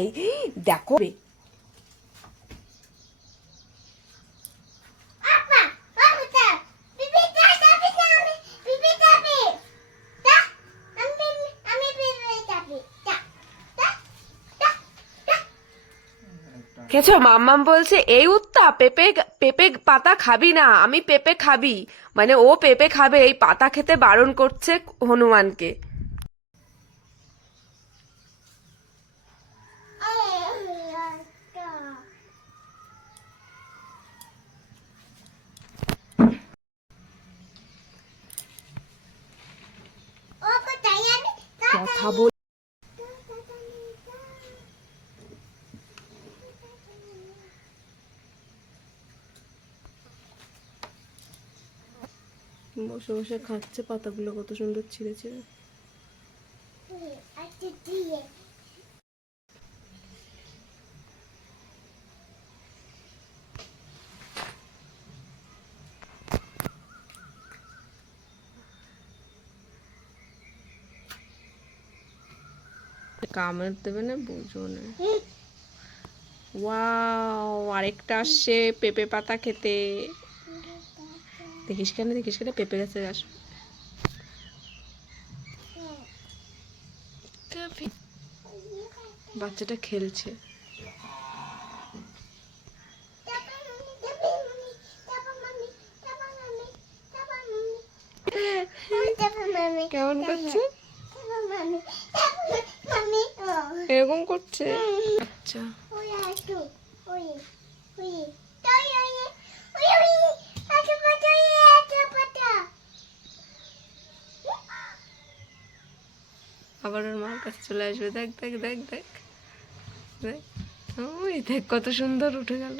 এই দেখো খেছো? মাম্মাম বলছে এই উত্তা পেঁপে পেঁপে পাতা খাবি না, আমি পেঁপে খাবি, মানে ও পেঁপে খাবে, এই পাতা খেতে বারণ করছে হনুমানকে। কথা বল, বসে বসে খাচ্ছে পাতাগুলো, কত সুন্দর ছিঁড়ে ছিঁড়ে। কামড় দেবে না, বুঝো না। ওয়াও, আরেকটা আসছে পেঁপে পাতা খেতে। দেখিস কেন পেঁপে গাছে আসবে। বাচ্চাটা খেলছে। কেমন করছে? এরকম করছে। আচ্ছা, আবার ওর মার কাছে চলে আসবে। দেখ দেখ দেখ দেখ দেখ, ওই দেখ কত সুন্দর উঠে গেল।